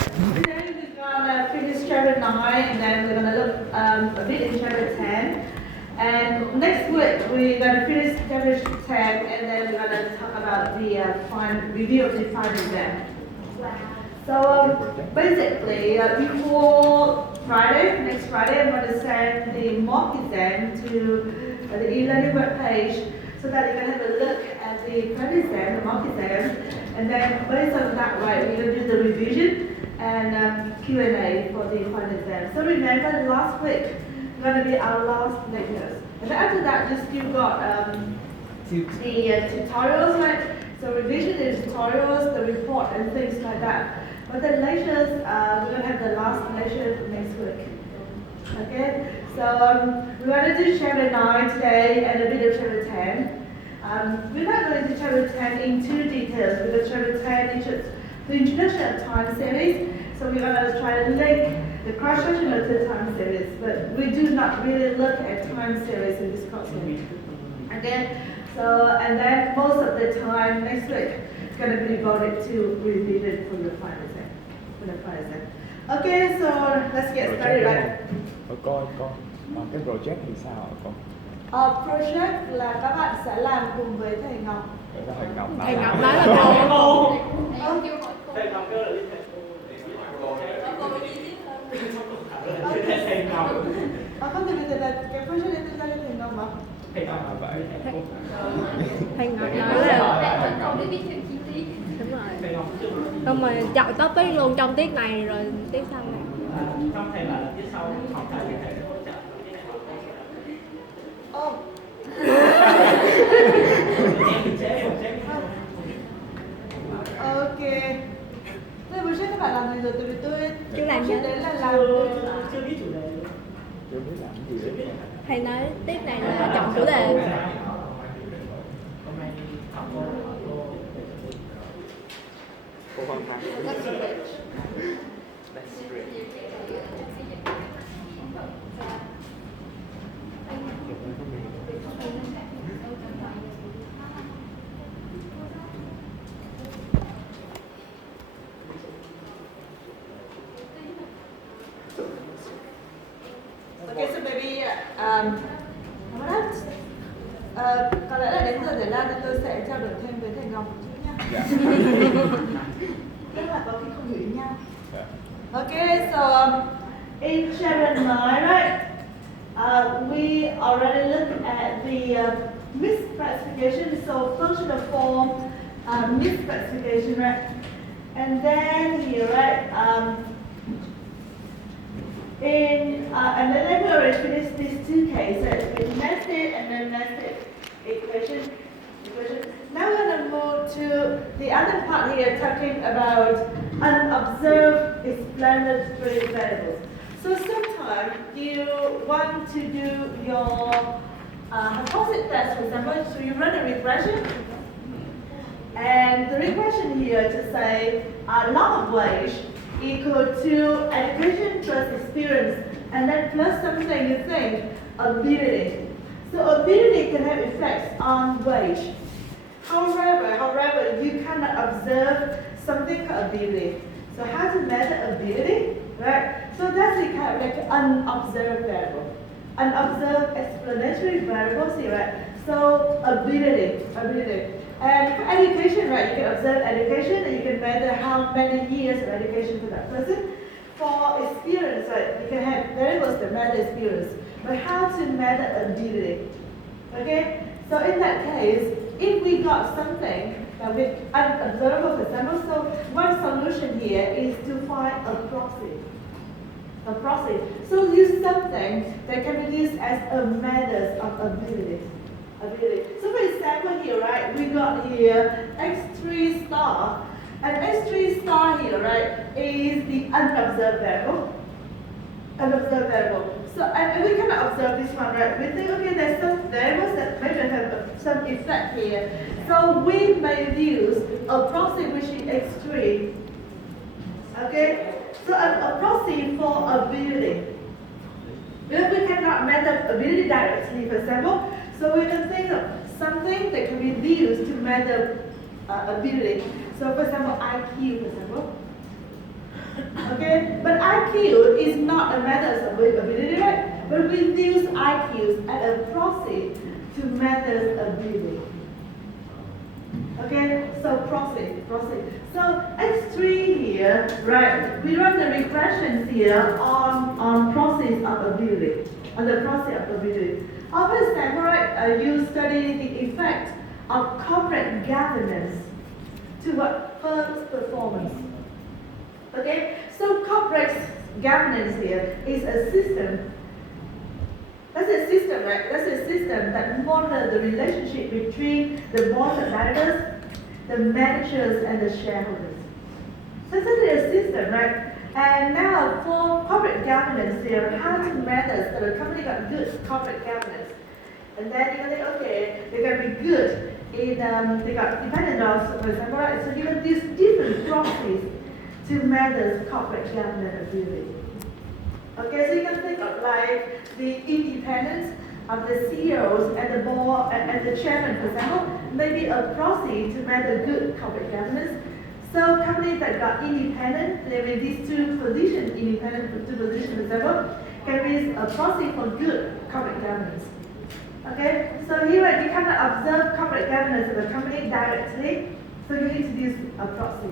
Today we're gonna finish chapter 9 and then we're gonna look a bit in chapter 10. And next week we're gonna finish chapter 10 and then we're gonna talk about the review of the final exam. So basically, before Friday, next Friday, I'm going to send the mock exam to the e-learning webpage so that you can have a look at the final exam, the mock exam, and then based on that, right, we're going to do the revision and Q&A for the final exam. So remember, last week is going to be our last lectures, and then after that, you still got the tutorials, right? So revision is tutorials, the report, and things like that. But the lectures, we're going to have the last lecture next week. Okay? So we're going to do chapter 9 today and a bit of chapter 10. We're not going to do chapter 10 in too details because chapter 10 is the introduction of time series. So we're going to try to link the cross-section of the time series. But we do not really look at time series in this course. Okay? So, and then most of the time next week is going to be devoted to revision for the final exam. Okay, so let's get started, right? Con cái project thì sao hả con? Project là các bạn sẽ làm cùng với thầy Ngọc. Thầy Ngọc nói là cô. Thầy Ngọc kêu là đi thầy cô. Thầy Ngọc. Không thì bây giờ là cái project này tên là thầy Ngọc mà. Thầy Ngọc là vậy. Thầy Ngọc nói là con đi viết thêm chi tiết. đúng rồi. Thầy Ngọc chưa. Không mà chọn topic luôn trong tiết này rồi tiết sau này. Trong thầy bảo là tiết sau học thầy thì thầy sẽ hỗ trợ. Ok. Đây project các bạn làm gì rồi? Tại vì tôi Chưa làm project gì? đấy là làm Chưa biết chủ đề. Chưa biết làm gì đấy. Thầy nói tiết này là chọn chủ đề. Hôm nay học cô. Cô Văn Thắng. Ok, so maybe có lẽ là đến giờ để ra nên tôi sẽ trao đổi thêm với thầy Ngọc một chút nhé. Dạ. Tức là có khi không hiểu nhau. Dạ. Okay, so in chapter 9, right, we already looked at the misclassification, so functional form misclassification, right? And then here, right, and then we already finished these two cases with nested and then nested equation. Now we're going to move to the other part here, talking about unobserved explanatory variables. So sometimes you want to do your hypothesis test, for example, so you run a regression. And the regression here to say log of wage equal to education plus experience, and then plus something you think ability. So ability can have effects on wage. However, you cannot observe something called ability. So how to measure ability, right? So that's the kind of like unobserved variable. Unobserved explanatory variables here, right? So ability. And for education, right, you can observe education and you can measure how many years of education for that person. For experience, right, you can have variables that measure experience. But how to measure ability? Okay? So in that case, if we got something that we unobservable, for example, so one solution here is to find a proxy. So use something that can be used as a measure of ability. So for example here, right, we got here x3 star, and x3 star here, right, is the unobserved variable. So, and we cannot observe this one, right? We think, okay, there's some variables that maybe have some effect here. So we may use a proxy which is x3. Okay? So a proxy for ability. If we cannot measure ability directly, for example, so we can think of something that can be used to measure ability. So for example, IQ, for example. Okay, but IQ is not a method of ability, right? But we use IQs as a proxy to measure ability. Okay, so proxy. So X3 here, right? We run the regressions here on process of ability, on the process of ability. For example, right, you study the effect of corporate governance to what firm's performance. Okay, so corporate governance here is a system. That's a system, right? That's a system that monitors the relationship between the board of directors, the managers, and the shareholders. So it's a system, right? And now for corporate governance here, how to measure that a company got good corporate governance. And then you think, okay, they're going to be good in, they got dependent on, for example, right? So you have these different proxies to measure corporate governance ability. Okay, so you can think of like the independence of the CEOs and the board and the chairman, for example, maybe a proxy to measure good corporate governance. So companies that got independent, they with these two positions, independent two positions, for example, can be a proxy for good corporate governance. Okay, so here you cannot observe corporate governance of a company directly, so you need to use a proxy.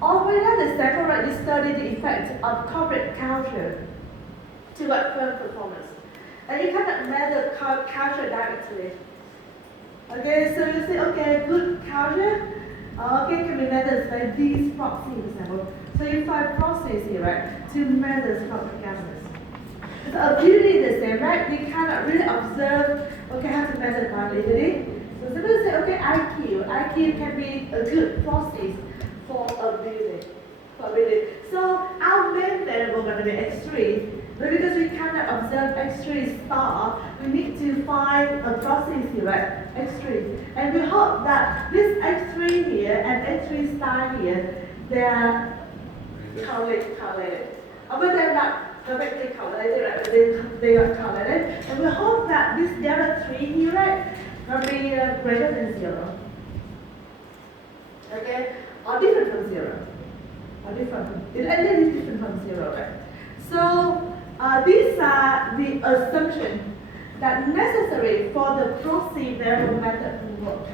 Or for another example, right, you study the effect of corporate culture to what firm performance. And you cannot measure culture directly. Okay, so you say, okay, good culture, okay, can be measured by these proxies, for example. So you find proxies here, right, to measure corporate governance. So ability is the same, right? You cannot really observe, okay, how to measure ability. So suppose say, okay, IQ can be a good proxy for ability. So our main variable is going to be X3. But because we cannot observe X3 star, we need to find a process here, right? X3. And we hope that this X3 here and X3 star here, they are correlated. But they're not perfectly correlated, right? But they are correlated. And we hope that this delta 3 here, right, will be greater than 0. Okay? Or different from 0. Or different from 0, right? So, these are the assumptions that necessary for the proxy variable method to work.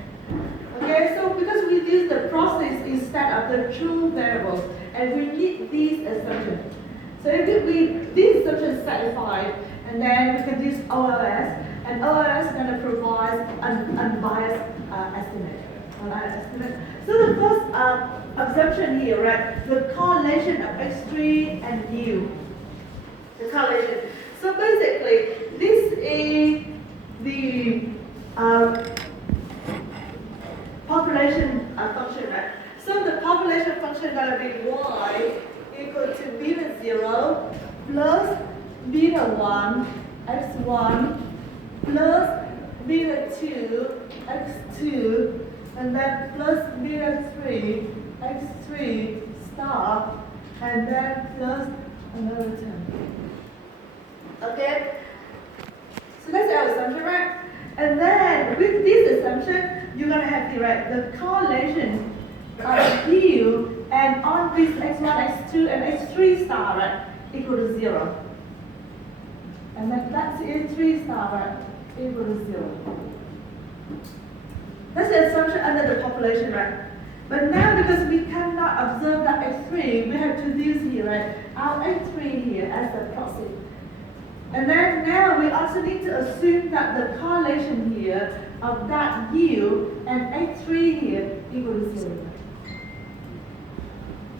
Okay, so because we use the process instead of the true variables, and we need these assumptions. So if these assumptions satisfied, and then we can use OLS, and OLS is going to provide an unbiased estimate. So the first assumption here, right, the correlation of X3 and U. The correlation. So basically, this is the population function, right? So the population function is going to be y equal to beta 0 plus beta 1 x1 plus beta 2 x2 and then plus beta 3 x3 star and then plus another term. Okay? So that's our assumption, right? And then with this assumption, you're going to have the correlation of U and on this x1, x2, and x3 star, right, equal to 0. And then that's x3 star, right, equal to 0. That's the assumption under the population, right? But now because we cannot observe that x3, we have to use here, right, our x3 here as a proxy. And then now we also need to assume that the correlation here of that U and x3 here equal to 0.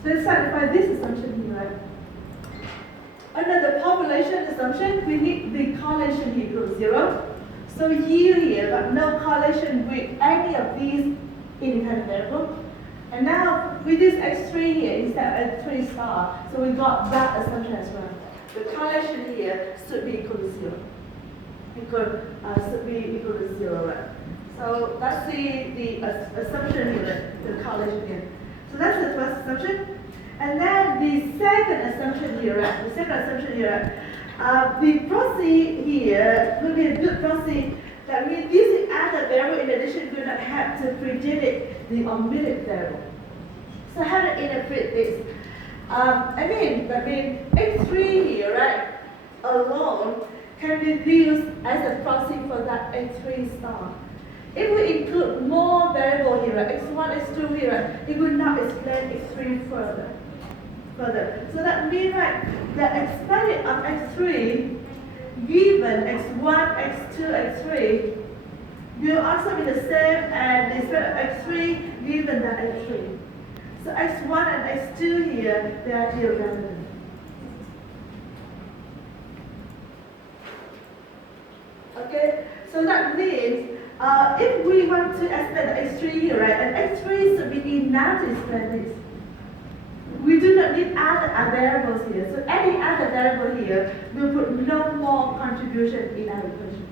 So let's satisfy this assumption here, right? Under the population assumption, we need the correlation here equal to 0. So U here got no correlation with any of these independent variables. And now with this x3 here instead of x3 star, so we got that assumption as well. The correlation here should be equal to 0. Should be equal to 0, right? So that's the assumption here, the correlation here. So that's the first assumption. And then the second assumption here, right? The second assumption here, the proxy here will be a good proxy that means this other variable in addition do not have to predict the omitted variable. So how to interpret this? X3 here, right, alone can be used as a proxy for that X3 star. If we include more variable here, X1, X2 here, it will not explain X3 further. So that means, right, the exponent of X3 given X1, X2, X3 will also be the same as the exponent of X3 given the X3. So X1 and X2 here, they are irrelevant. Okay, so that means if we want to explain the X3 here, right, and X3 should be enough to explain this. We do not need other variables here. So any other variable here will put no more contribution in our equation,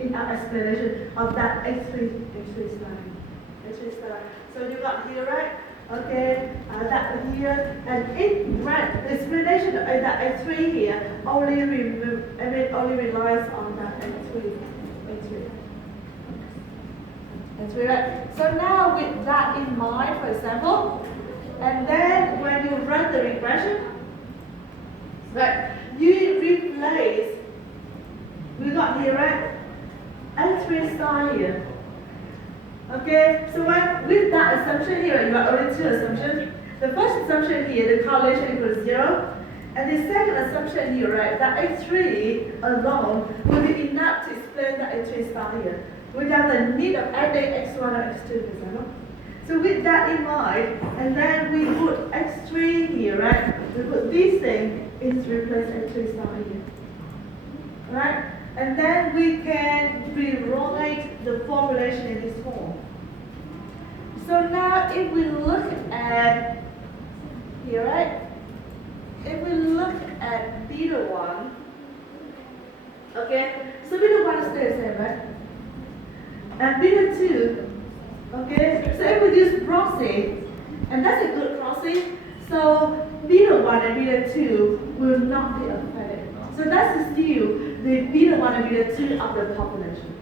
in our explanation of that X3 star. So you got here, right? Okay, that here, and in red, the explanation of that X3 here only relies on that X3. That's right. So now with that in mind, for example, and then when you run the regression, right, you replace, we got here, right, X3 star here. Okay, so with that assumption here, you got only two assumptions. The first assumption here, the correlation equals 0. And the second assumption here, right, that X3 alone will be enough to explain the X3 star here, without the need of adding X1 or X2, for example. So with that in mind, and then we put X3 here, right? We put this thing is replace X3 star here. Right? And then we can rewrite the formulation in this form. So now if we look at here, right? If we look at beta 1, okay, so beta 1 is still the same, right? And beta 2, okay, so if we use proxy, and that's a good proxy, so beta 1 and beta 2 will not be affected. So that's still the beta 1 and beta 2 of the population.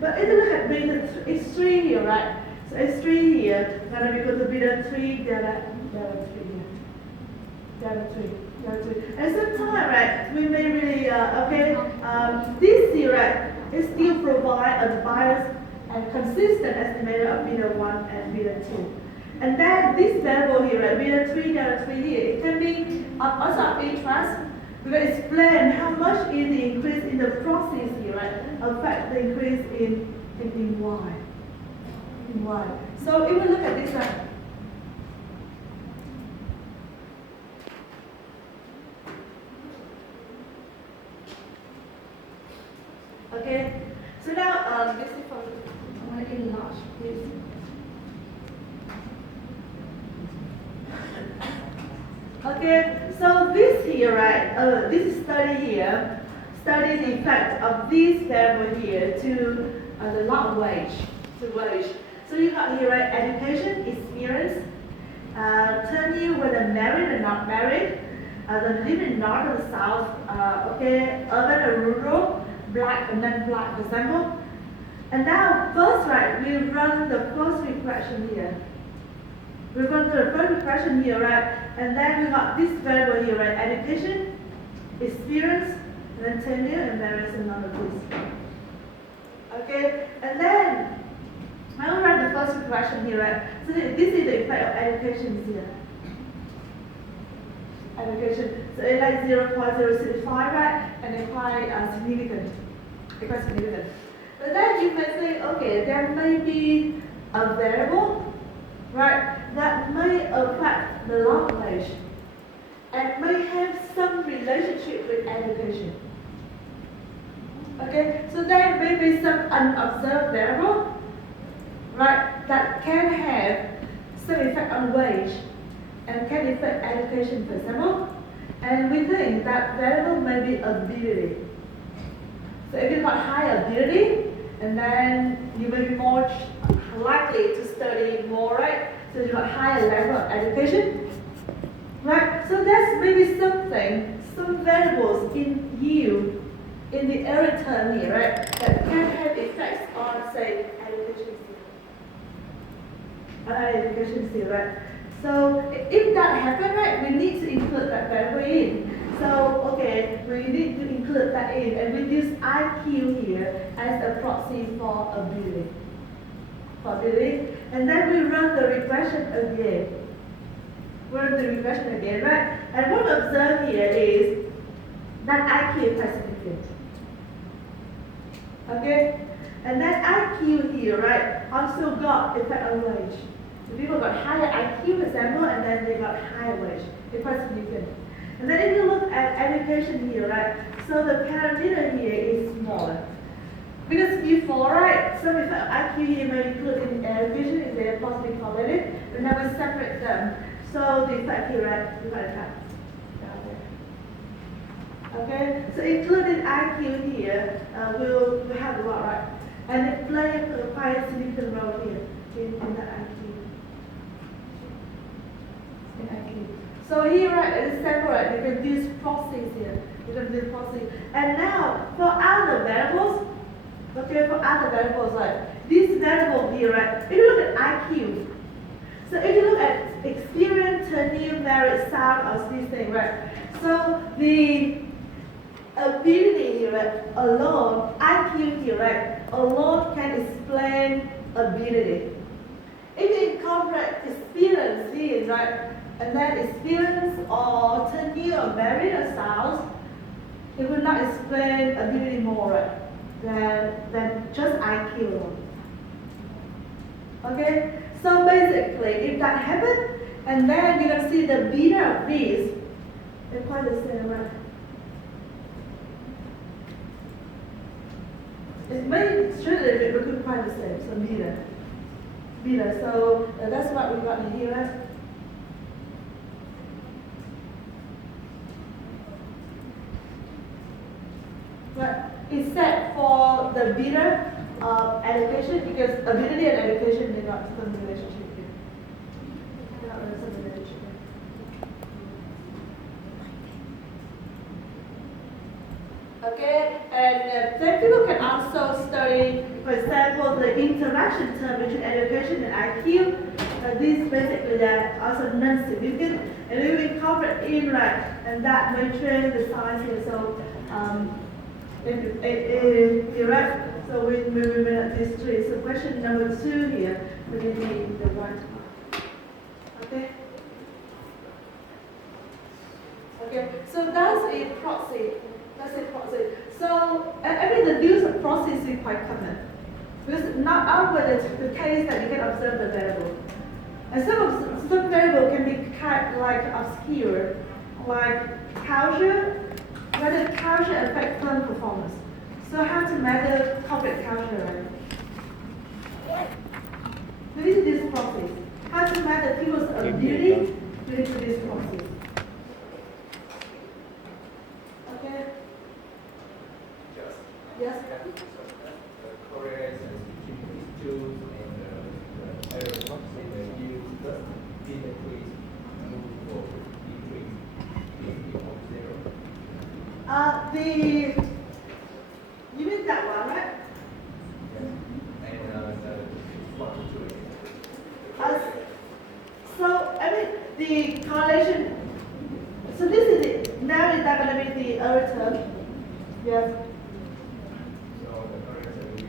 But if you look at beta X3 here, right? So X3 here, gonna be equal to beta 3, delta 3 here. Delta 3. And sometimes, right, we may really, this here, right, it still provide a biased and consistent estimator of beta 1 and beta 2. And then this variable here, right, beta 3, delta 3 here, it can be also of interest. We will explain how much is the increase in the proxies here, right, affect the increase in Y. So if we look at this one. Okay, so now this is for, I want to enlarge this. Okay, so this here, right, this study here, studies the effect of this variable here to the log wage, So you got here, right, education, experience, tenure, whether married or not married, the living north or the south, urban or rural, black and non-black, for example. And now, first, right, we run the first regression here. We run the first regression here, right? And then we got this variable here, right? Education, experience, and then tenure, and marriage, and none of this. Okay? And then, when we run the first regression here, right? So this is the effect of education here. Education. So it's like 0.065, right? And it's quite significant. It's quite significant. But then you may say, okay, there may be a variable, right, that may affect the log wage and may have some relationship with education. Okay, so there may be some unobserved variable, right, that can have some effect on wage and can affect education, for example. And we think that variable may be ability. So if you've got high ability, and then you will be more likely to study more, right? So you got higher level of education, right? So that's maybe something, some variables in you, in the error term here, right? That can have effects on, say, education, right? So if that happens, right, we need to include that variable in. So, okay, we need to include that in, and we use IQ here as a proxy for ability. And then we run the regression again. Right? And what we observe here is that IQ is quite significant. Okay? And that IQ here, right, also got effect on wage. The people got higher IQ, for example, and then they got higher wage. It's quite significant. And then if you look at education here, right, so the parameter here is smaller. Because before, right, some effect of IQ here may include in education if they are positively correlated, but now we separate them. So the effect here, right, you got a cut. Okay, so including IQ here, we'll have a lot, right? And it plays quite a significant role here in the IQ. So here, right, it's separate. You can use proxies here. And now, for other variables, right, this variable here, right, if you look at IQ, so if you look at experience, tenure, merit, sound, or these things, right, so the ability here, right, alone, IQ here, right, alone can explain ability. If you incorporate experience here, right, and then experience or tenure or merit or sounds, it will not explain ability more, right, than just IQ alone. Okay, so basically, if that happens, and then you're gonna see the beta of these, they're quite the same, right? It may should it look quite the same, so beta. So that's what we got in here, right? But except for the beta education, because ability and education they got some relationship here. They got some relationship here. Okay, and then people can also study, for example, the interaction term between education and IQ. These basically are also non-significant, and we will incorporate in, right, and that may train the size here. So, right? So we may not these three. So question number 2 here will be the right one. Okay. Okay. So that's a proxy. So I mean the use of proxy is quite common because not always the case that you can observe the variable, and some variable can be kind of like obscure, like culture. Whether culture affects firm performance. So how to measure corporate culture, right? We need this process. How to measure people's ability to do this process. Okay? Yes? Correlations between these two and the error box and the use the increase, move or decrease is equal to 0. You mean that one, right? And the 1 to 2. So, I mean, the correlation, so this is it. Now is that going to be the error term? Yes. So the correlation will be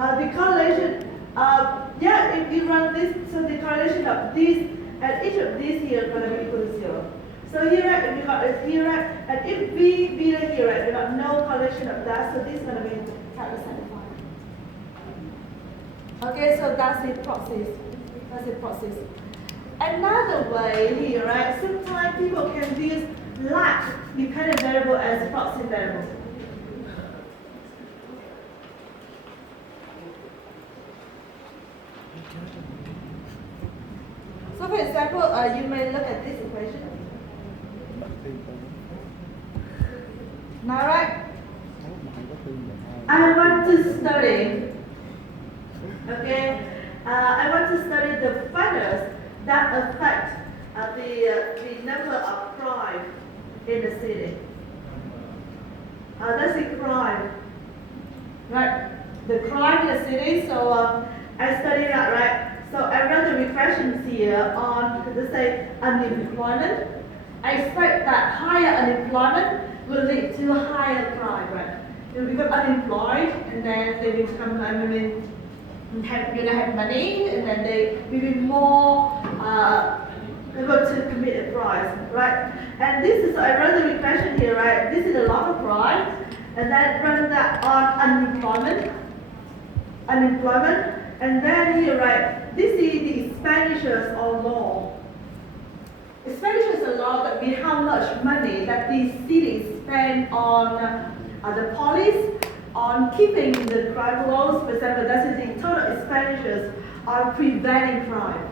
The correlation, yeah, if you run this, so the correlation of this and each of these here is going to be equal to 0. So here, right, we got it here, right, and if we beta here, right, we got no correlation of that, so this is going to be satisfied. Okay, so that's the process. Another way here, right, sometimes people can use large dependent variable as a proxy variable. So for example, you may look at this equation. Now, right? I want to study, okay? I want to study the factors that affect the number of crime in the city. That's the crime, right? The crime in the city. So I study that, right? So I run the regressions here on, let's say, unemployment. I expect that higher unemployment will lead to higher crime, right? They will become unemployed, and then they will become, have money, and then they will be more able to commit a crime, right? And this is, I run the regression here, right? This is a lot of crime, and then run that on unemployment, and then here, right? This is the expenditures on law. Expenditures on law that means how much money that these cities spend on the police, on keeping the crime laws. For example, that is the total expenditures on preventing crime.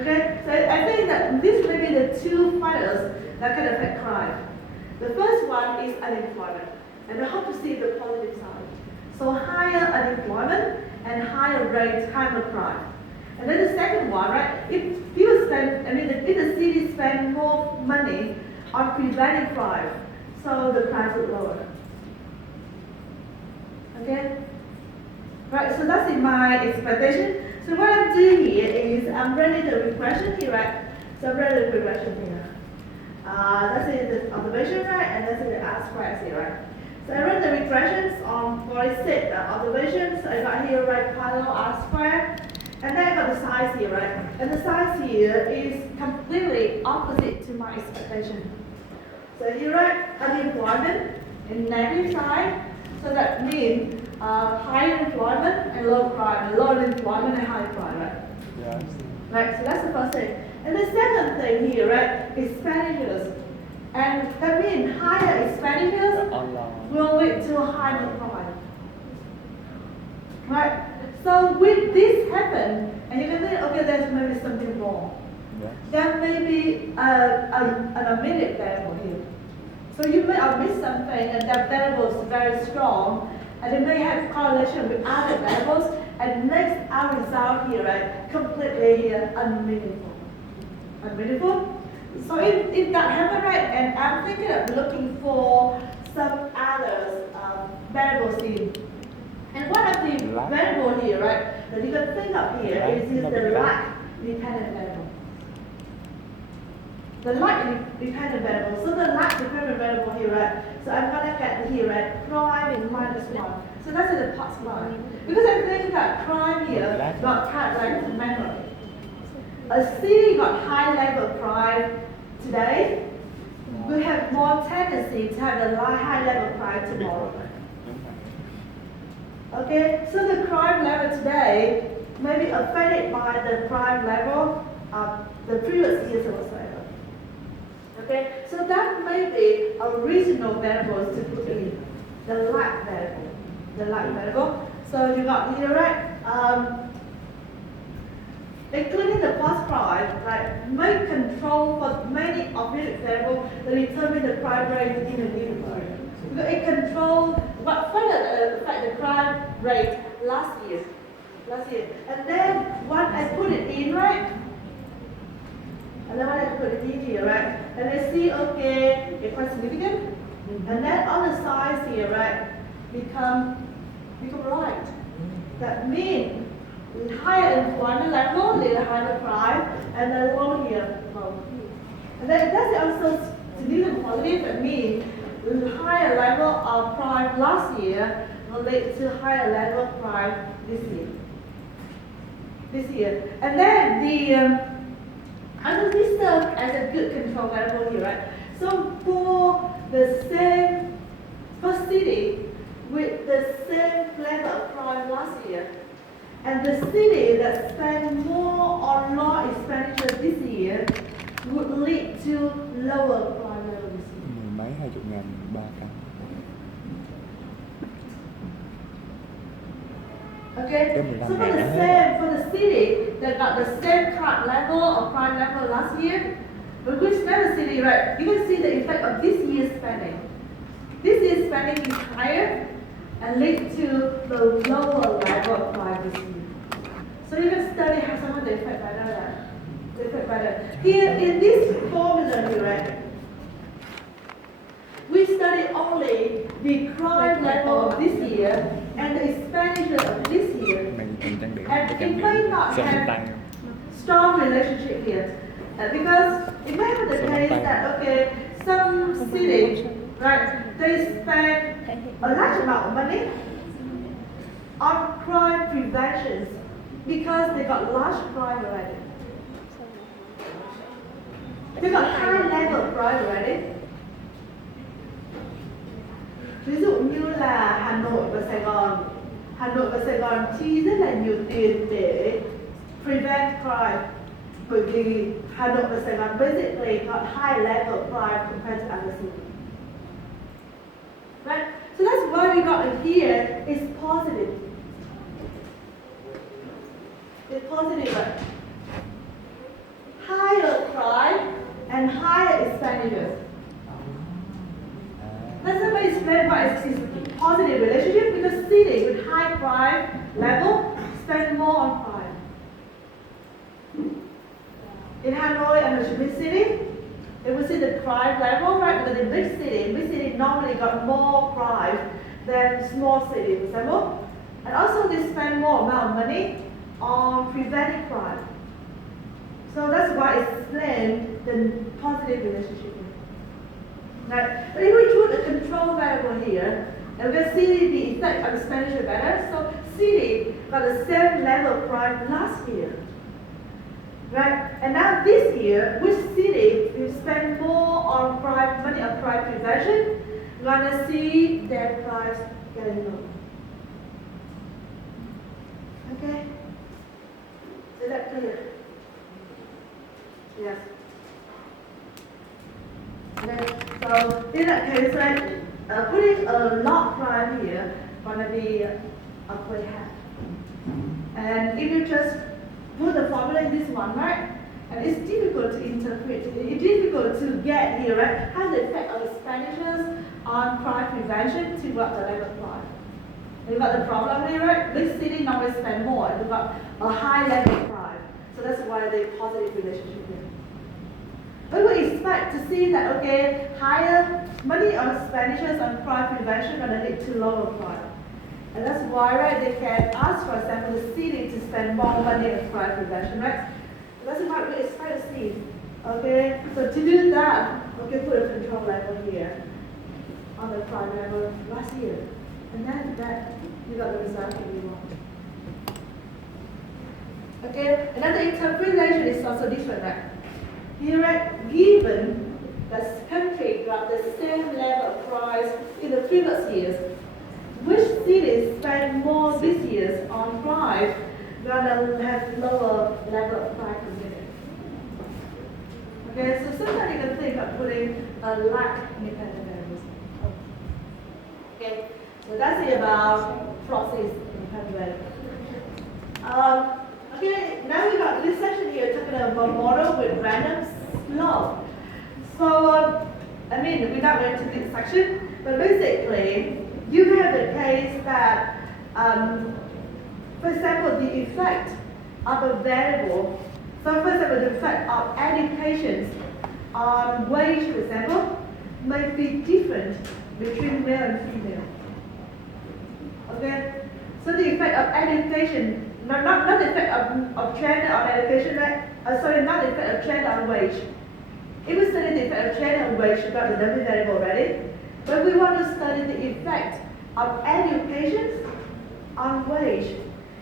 Okay, so I think that these may be the two factors that can affect crime. The first one is unemployment, and I hope to see the positive side. So higher unemployment and higher rates, higher crime. And then the second one, right? If people spend, if the city spend more money on preventing crime, so the crime would lower. Okay? Right, so that's in my expectation. So what I'm doing here is I'm running the regression here, right? So I'm running the regression here. That's the observation, right? And that's the R-squares here, right? So I run the regressions on 46 observations. I got here, right, parallel R-square. And then I got the size here, right? And the size here is completely opposite to my expectation. So here, right, unemployment in negative side. So that means high employment and low crime, low unemployment and high crime, right? Yes. Right, so that's the first thing. And the second thing here, right, expenditures. And that means higher expenditures Online. will lead to higher crime. Right? So with this happen, and you can think, okay, there's maybe something wrong. Yes. There may be an omitted variable here. So you may omit something and that variable is very strong, and it may have correlation with other variables, and makes our result here, right, completely unmeaningful. So if that happens, right, and I'm thinking of looking for some other variables in. And one of the variable here, right, that you can think of here is the lack dependent variable. The lack dependent variable. So the lack dependent variable here, right? So I'm gonna get here, right, crime is -1. So that's the plus one. Because I think that crime here got calculated manually. A city got high level of crime today, we have more tendency to have a high level of crime tomorrow. Okay, so the crime level today may be affected by the crime level of the previous years whatsoever. Okay, so that may be a reasonable variable to put in, the lack variable. So you got here, right? Including the plus crime, right, may control for many objective variables that determine the crime rate in a given area. Because it controls what further affect the crime rate last year. And then when I put it in, right? And then when I put it in here, right? And I see, okay, it's quite significant. And then on the size here, right, become right. That means higher employment level, little higher crime, and then low here, low. And then that's also significant positive. That means the higher level of crime last year will lead to higher level of crime this year. And then this serves as a good control variable here, right? So for the same city with the same level of crime last year, and the city that spent more on law expenditure this year would lead to lower crime level this year. Mười mấy 20.000 3 căn. Okay, so for the city that got the same crime level or crime level last year, but which never city, right? You can see the effect of this year's spending. This year's spending is higher and lead to the lower level of crime this year. So you can study how some of the effect better. Here in this formula here, right? We study only the crime level of this year and the expenditure of this year. Này cần trang điểm. and it may not ส่งตัง have ค์ strong relationship here. Because it may have the case that, okay, some cities, right, they spend a large amount of money on crime prevention because they got large crime already. They got high level of crime already. Ví dụ như là Hà Nội và Sài Gòn chi rất là nhiều tiền để prevent crime. Bởi vì Hà Nội và Sài Gòn basically got high level of crime compared to other cities. Right? So that's why we got it here is positive. It's positive, right? Higher crime and higher expenditures. Let's let me explain why it's a positive relationship, because cities with high crime level spend more on crime. In Hanoi and Ho Chi Minh City, if we see the crime level, right, because in big city normally got more crime than small city, for example. And also they spend more amount of money on preventing crime. So that's why it's explained the positive relationship. Right? But if we put a control variable here, and we can see the effect on expenditure better. So city got the same level of crime last year. Right? And now this year, which city will spend more on crime, money on crime prevention, we're gonna see their crimes getting lower. Okay? Is that clear? Yes. Okay, so in that case, right, putting a log crime here gonna be upward half. And if you just put the formula in this one, right, and it's difficult to interpret, it's difficult to get here, right, how the effect of expenditures on crime prevention to what the level of crime. We've got the problem here, right? Big city numbers spend more, we've got a high level of crime. So that's why the positive relationship here. But we expect to see that, okay, higher money on expenditures on crime prevention are going to lead to lower crime. And that's why, right, they can ask, for example, the city to spend more money on crime prevention, right? That's what we expect to see. Okay, so to do that, we can put a control level here on the crime level last year. And then that, you got the result that you want. Okay, another interpretation is also different, right? Here, right, given that country got the same level of price in the previous years, which cities spend more this year on crime gonna have lower level of crime committed? Okay, so sometimes you can think of putting a lack independent variables. Okay, so that's it about process independent variables. Okay, now we got this section here talking about model with random slope. So, I mean, we're not going to this section, but basically, you have the case that, for example, the effect of a variable, so for example, the effect of education on wage, for example, may be different between male and female. Okay? So the effect of education, not the effect of trend on education, right? Sorry, not the effect of trend on wage. If we study the effect of trend on wage, we've got the W variable already. But we want to study the effect of education on wage.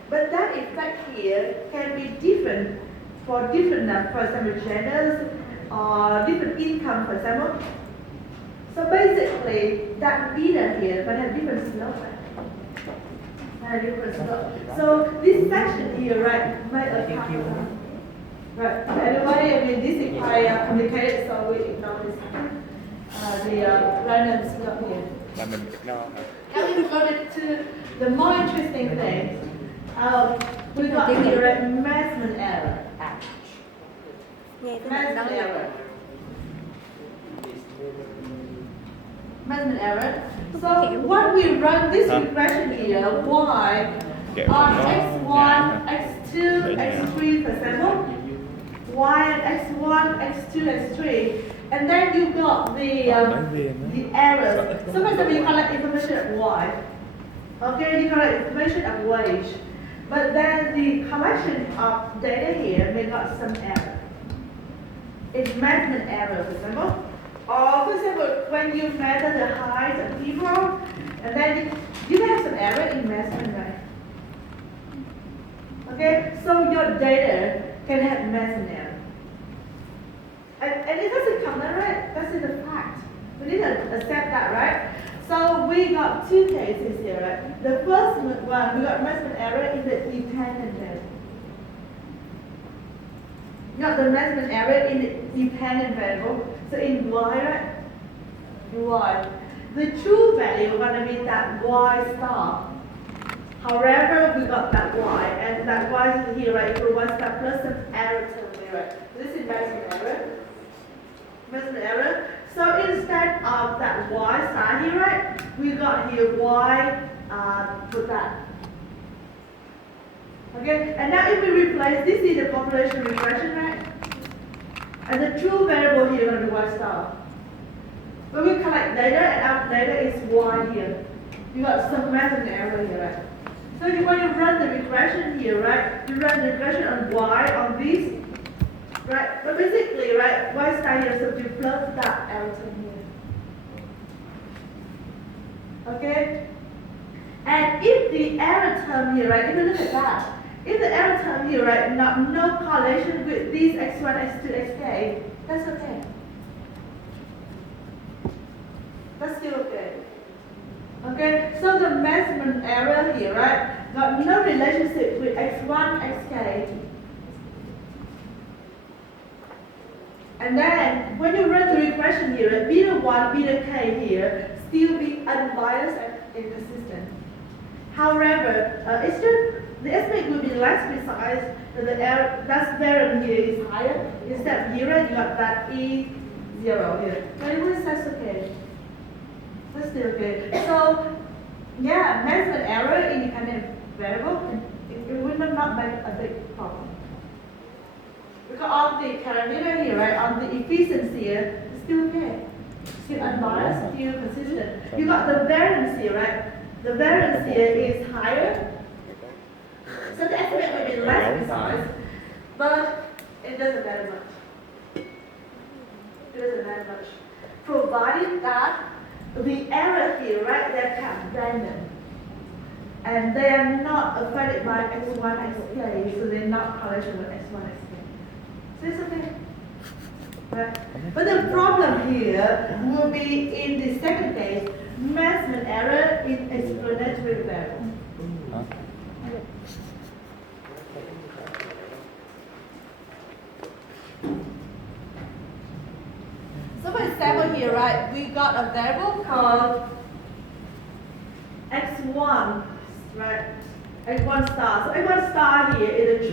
But that effect here can be different for different, for example, genders or different income, for example. So basically, that beta here might have different slope. So this section here, right, might account for that. Right. Anyway, I mean, this is quite complicated, so we ignore this. The random slope here. Random ignore. Now we go to the more interesting thing. We got here a measurement error. Nghe cái Measurement đó. error. Measurement error. So what we run this regression here, y on x1, x2, x3, for example, y and x1, x2, x3, and then you got the errors. So for example, you collect information of y. Okay, you collect information of wage. But then the collection of data here may got some error. It's measurement error, for example. Or for example, when you measure the height of people, and then you have some error in measurement, right? Okay, so your data can have measurement error. And it doesn't come out right, that's the fact. We need to accept that, right? So we got two cases here, right? The first one, we got measurement error in the dependent variable. We got the measurement error in the dependent variable. So in y, right? Y. The true value is going to be that y star. However, we got that y, and that y is here, right? Equal y star plus some error term here, right? So this is measurement error. Measurement error. So instead of that y star here, right? We got here y with that. Okay, and now if we replace, this is the population regression, right? And the true variable here is going to be y star. When we collect data, and our data is y here. You got some measurement error here, right? So when you run the regression here, right? You run the regression on y on this, right? But basically, right, y star here, so you plug that error term here. Okay? And if the error term here, right, if you look at that, if the error term here, right, no correlation with these x1, x2, xk, that's okay. That's still okay. Okay, so the measurement error here, right, got no relationship with x1, xk. And then when you run the regression here, right, beta 1, beta k here still be unbiased and inconsistent. However, it's just the estimate will be less precise, the error, that's variance here is higher. Instead here, right, you got that E0 here. But anyway, that's okay. That's still okay. So, yeah, measurement error in independent variable, it will not make a big problem. Because on the parameter here, right, on the efficiency here, it's still okay. Still unbiased, still consistent. You got the variance here, right? The variance here is higher. So the estimate will be less precise, but it doesn't matter much. It doesn't matter much. Provided that the error here, right, they're kept random. And they are not affected by x1, xk, so they're not correlation with x1, xk. So it's okay. Right? But the problem here will be in the second case, measurement error in explanatory variable. So for example here, right, we got a variable called x1, right? X1 star. So x1 star here is a true